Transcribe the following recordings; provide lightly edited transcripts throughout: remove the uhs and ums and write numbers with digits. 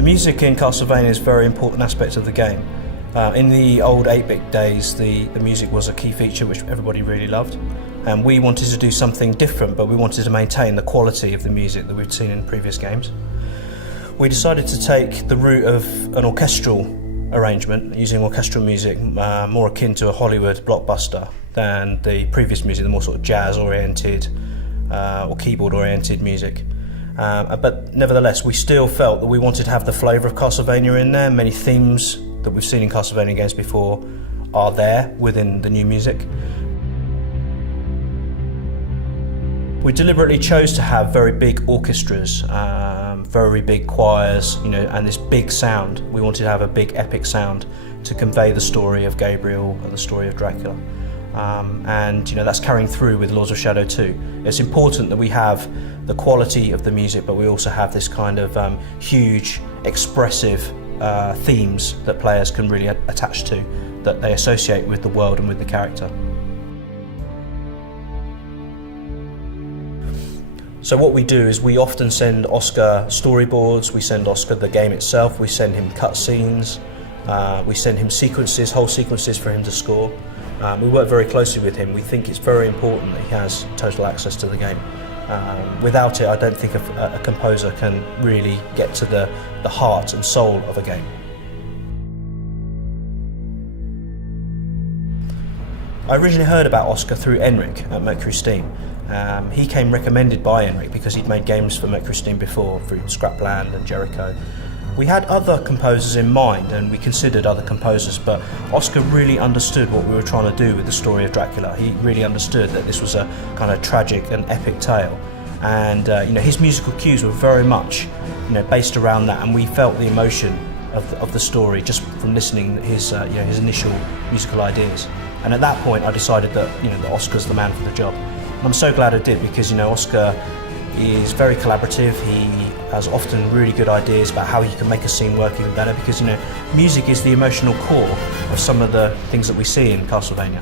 The music in Castlevania is a very important aspect of the game. In the old 8-bit days, the music was a key feature which everybody really loved. And we wanted to do something different, but we wanted to maintain the quality of the music that we'd seen in previous games. We decided to take the route of an orchestral arrangement, using orchestral music more akin to a Hollywood blockbuster than the previous music, the more sort of jazz-oriented or keyboard-oriented music. But nevertheless, we still felt that we wanted to have the flavour of Castlevania in there. Many themes that we've seen in Castlevania games before are there within the new music. We deliberately chose to have very big orchestras, very big choirs, and this big sound. We wanted to have a big epic sound to convey the story of Gabriel and the story of Dracula. And that's carrying through with Lords of Shadow 2. It's important that we have the quality of the music, but we also have this kind of huge, expressive themes that players can really attach to, that they associate with the world and with the character. So what we do is we often send Oscar storyboards, we send Oscar the game itself, we send him cutscenes, we send him sequences, whole sequences for him to score. We work very closely with him. We think it's very important that he has total access to the game. Without it, I don't think a composer can really get to the heart and soul of a game. I originally heard about Oscar through Enric at Mercury Steam. He came recommended by Enric because he'd made games for Mercury Steam before, through Scrapland and Jericho. We had other composers in mind and we considered other composers, but Oscar really understood what we were trying to do with the story of Dracula. He really understood that this was a kind of tragic and epic tale, and his musical cues were very much based around that, and we felt the emotion of the story just from listening to his initial musical ideas. And at that point I decided that that Oscar's the man for the job. And I'm so glad I did, because Oscar is very collaborative. He has often really good ideas about how you can make a scene work even better, because music is the emotional core of some of the things that we see in Castlevania.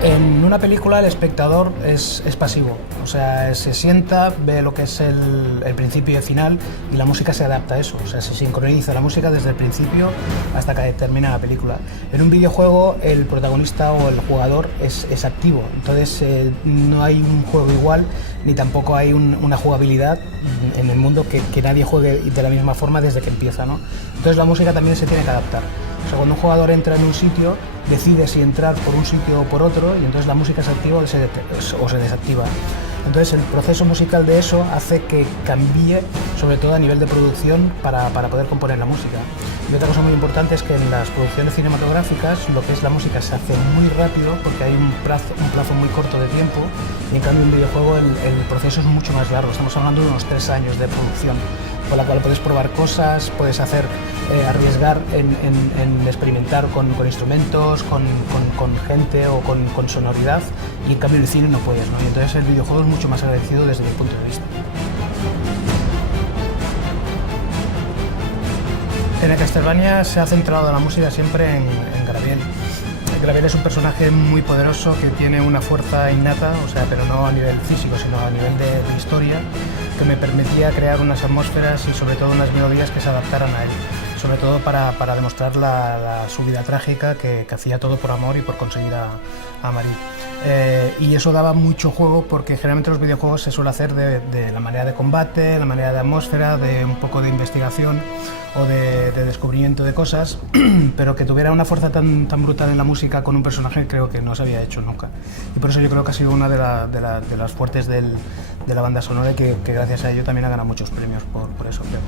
En una película el espectador es pasivo, o sea, se sienta, ve lo que es el principio y el final, y la música se adapta a eso, o sea, se sincroniza la música desde el principio hasta que termina la película. En un videojuego el protagonista o el jugador es activo, entonces no hay un juego igual, ni tampoco hay una jugabilidad en el mundo que nadie juegue de la misma forma desde que empieza, ¿no? Entonces la música también se tiene que adaptar. O sea, cuando un jugador entra en un sitio, decide si entrar por un sitio o por otro, y entonces la música se activa o se desactiva. Entonces el proceso musical de eso hace que cambie, sobre todo a nivel de producción, para poder componer la música. Y otra cosa muy importante es que en las producciones cinematográficas lo que es la música se hace muy rápido, porque hay un plazo muy corto de tiempo, y en cambio en un videojuego el proceso es mucho más largo. Estamos hablando de unos 3 años de producción, con la cual puedes probar cosas, puedes arriesgar en experimentar con instrumentos, con gente o con sonoridad, y en cambio el cine no puedes, ¿no? Y entonces el videojuego es mucho más agradecido desde mi punto de vista. En el Castlevania se ha centrado la música siempre en Gabriel. Gabriel es un personaje muy poderoso que tiene una fuerza innata, o sea, pero no a nivel físico, sino a nivel de historia, que me permitía crear unas atmósferas y sobre todo unas melodías que se adaptaran a él, sobre todo para demostrar su vida trágica, que hacía todo por amor y por conseguir a Marie. Y eso daba mucho juego, porque generalmente los videojuegos se suele hacer de la manera de combate, la manera de atmósfera, de un poco de investigación o de descubrimiento de cosas, pero que tuviera una fuerza tan brutal en la música con un personaje creo que no se había hecho nunca. Y por eso yo creo que ha sido una de las fuertes de la banda sonora, y que gracias a ello también ha ganado muchos premios por eso, creo.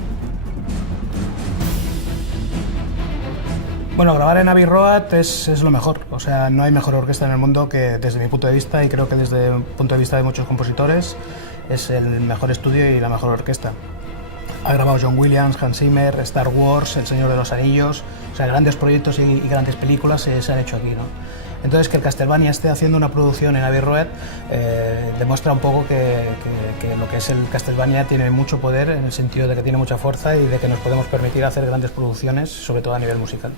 Bueno, grabar en Abbey Road es lo mejor. O sea, no hay mejor orquesta en el mundo que, desde mi punto de vista, y creo que desde el punto de vista de muchos compositores, es el mejor estudio y la mejor orquesta. Ha grabado John Williams, Hans Zimmer, Star Wars, El Señor de los Anillos. O sea, grandes proyectos y grandes películas se han hecho aquí, ¿no? Entonces, que el Castlevania esté haciendo una producción en Abbey Road demuestra un poco que lo que es el Castlevania tiene mucho poder, en el sentido de que tiene mucha fuerza y de que nos podemos permitir hacer grandes producciones, sobre todo a nivel musical.